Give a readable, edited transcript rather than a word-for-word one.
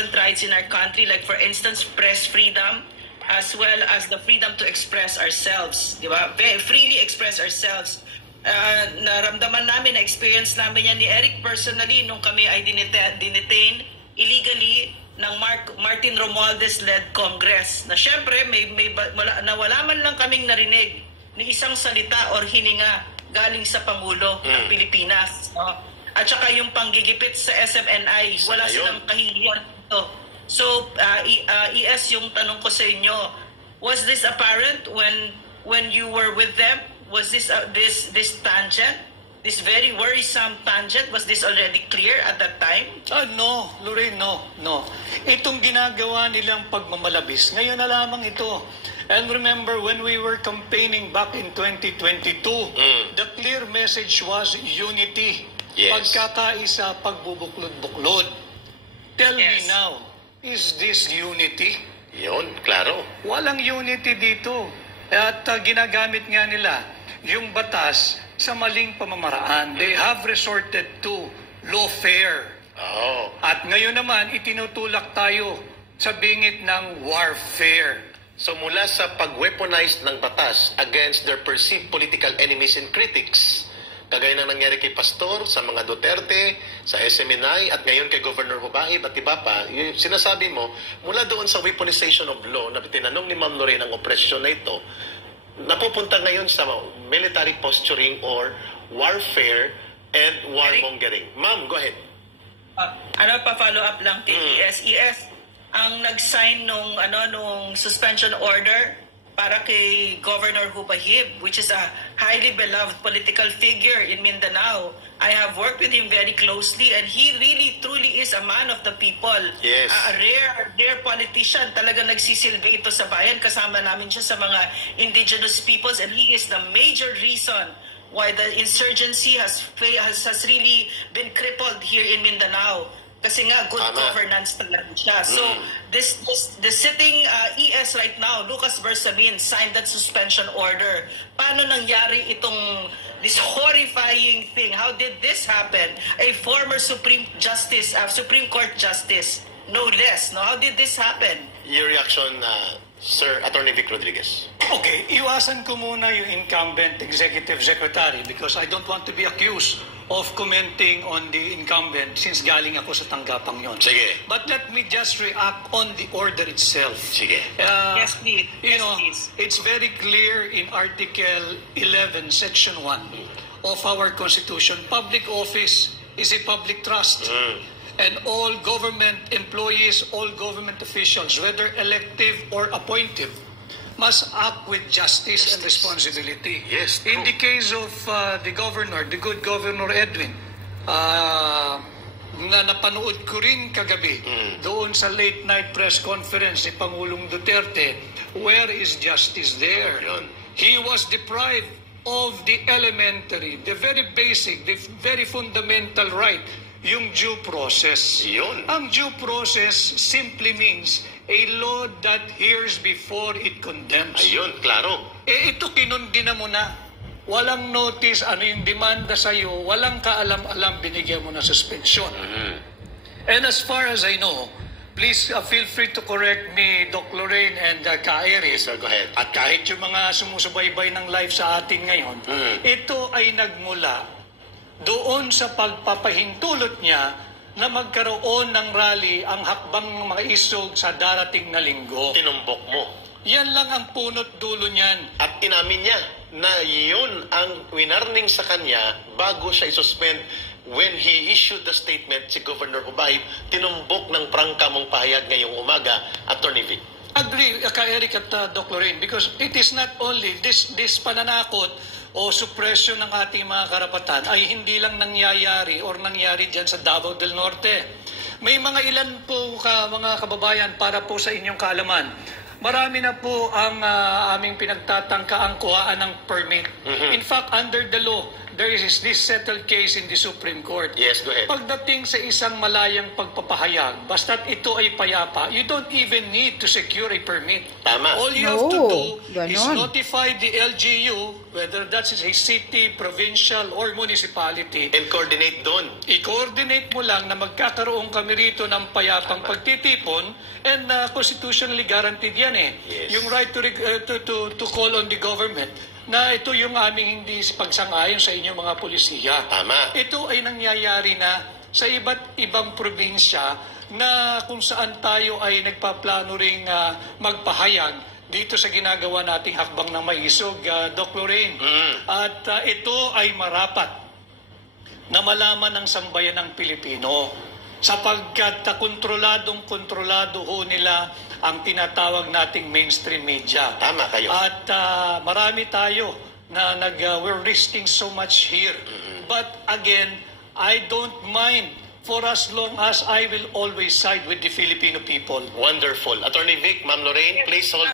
important rights in our country, like for instance, press freedom, as well as the freedom to express ourselves, di ba? Freely express ourselves. Naramdaman namin, na-experience namin yan ni Eric personally nung kami ay dinetain illegally ng Martin Romualdez-led Congress. Na syempre, wala man lang kaming narinig ni isang salita or hininga galing sa Pangulo ng Pilipinas. No? At saka yung panggigipit sa SMNI, wala silang kahihiyan ito. So, ES, yung tanong ko sa inyo, was this apparent when you were with them? Was this this tangent, this very worrisome tangent, was this already clear at that time? No, Lorraine, no. Itong ginagawa nilang pagmamalabis, ngayon na lamang ito. And remember, when we were campaigning back in 2022, the clear message was unity. Yes. Pagkakaisa, pagbubuklod-buklod. Tell me now, is this unity? Yun, klaro. Walang unity dito. At ginagamit nga nila yung batas sa maling pamamaraan. They have resorted to lawfare. At ngayon naman, itinutulak tayo sa bingit ng warfare. So mula sa pag-weaponize ng batas against their perceived political enemies and critics, kagaya na nangyari kay Pastor, sa mga Duterte, sa SMNI, at ngayon kay Governor Hubahib at iba pa, yung sinasabi mo, mula doon sa weaponization of law, na tinanong ni Ma'am Lorraine ang opresyon na ito, napupunta ngayon sa military posturing or warfare and warmongering. Ma'am, go ahead. Pa-follow up lang kay ES, ang nag-sign nung suspension order para kay Governor Hubahib, which is a highly beloved political figure in Mindanao. I have worked with him very closely, and he really, truly is a man of the people. Yes. A rare politician. Talagang nagsisilbi ito sa bayan. Kasama namin siya sa mga indigenous peoples, and he is the major reason why the insurgency has really been crippled here in Mindanao. Kasi nga, good governance talaga siya. So, the sitting ES right now, Lucas Bersamin, signed that suspension order. Paano nangyari this horrifying thing? How did this happen? A former Supreme Court Justice, no less. No? How did this happen? Your reaction, Sir Attorney Vic Rodriguez. Okay, iwasan ko muna yung incumbent executive secretary because I don't want to be accused of commenting on the incumbent since galing ako sa tanggapang yon. Sige. But let me just react on the order itself. Sige. Yes, please. Please. It's very clear in Article 11, Section 1 of our Constitution. Public office is a public trust. And all government employees, all government officials, whether elective or appointive, must act with justice and responsibility. Yes, in the case of the governor, the good Governor Edwin, na napanood ko rin kagabi doon sa late night press conference ni Pangulong Duterte, where is justice there? He was deprived of the elementary, the very basic, the very fundamental right, yung due process. Yun. Ang due process simply means a law that hears before it condemns. Ayun, klaro. Ito kinundina mo na. Walang notice, ano yung demanda sa'yo, walang kaalam-alam, binigyan mo na suspension. And as far as I know, please feel free to correct me, Doc Lorraine and Ka Eris. Sir, go ahead. At kahit yung mga sumusubaybay ng live sa atin ngayon, ito ay nagmula doon sa pagpapahintulot niya na magkaroon ng rally ang hakbang ng mga isog sa darating na linggo. Tinumbok mo. Yan lang ang punot dulo niyan. At inamin niya na yun ang winarning sa kanya bago siya isuspend when he issued the statement si Governor Hubahib, tinumbok ng prangka mong pahayag ngayong umaga, Attorney Vic. Agree, Ka Eric at Doc Lorraine, because it is not only this pananakot o suppression ng ating mga karapatan ay hindi lang nangyayari or nangyari dyan sa Davao del Norte. May mga ilan po mga kababayan para po sa inyong kaalaman. Marami na po ang aming pinagtatangka ang kuhaan ng permit. In fact, under the law, there is this settled case in the Supreme Court. Yes, go ahead. Pagdating sa isang malayang pagpapahayag, basta't ito ay payapa, you don't even need to secure a permit. Tama. All you have to do is ganon. notify the LGU, whether that's a city, provincial, or municipality. And coordinate doon. I-coordinate mo lang na magkakaroon kami rito ng payapang pagtitipon, and constitutionally guaranteed yan eh. Yes. Yung right to call on the government na ito yung aming hindi pagsang-ayon sa inyong mga polisiya. Tama. Ito ay nangyayari na sa iba't ibang probinsya na kung saan tayo ay nagpaplano ring magpahayag dito sa ginagawa nating hakbang ng maisog, Doc Lorraine. At ito ay marapat na malaman ng sambayan ng Pilipino sapagkat kontrolado ho nila ang tinatawag nating mainstream media. Tama kayo. At marami tayo na we're risking so much here. But again, I don't mind for as long as I will always side with the Filipino people. Wonderful. Attorney Vic, Ma'am Lorraine, please hold